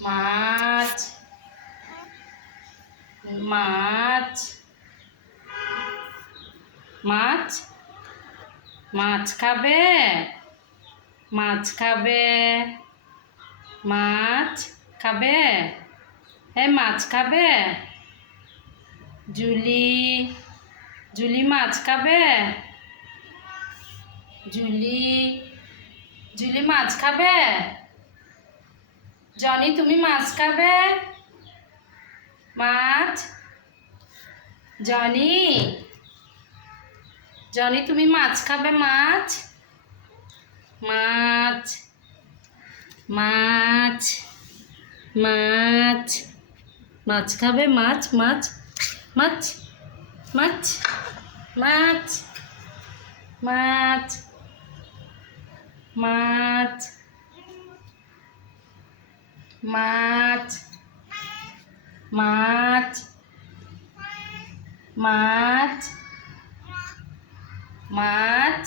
মাছ মাছ মাছ মাছ খাবে মাছ খাবে মাছ খাবে মাছ খাবে জুলি জুলি মাছ খাবে জুলি জুলি মাছ খাবে জনি তুমি মাছ খাবে মাছ জনি জনি তুমি মাছ খাবে মাছ মাছ মাছ মাছ মাছ খাবে মাছ মাছ মাছ মাছ মাছ মাছ মাছ মাছ মাছ মাছ মাছ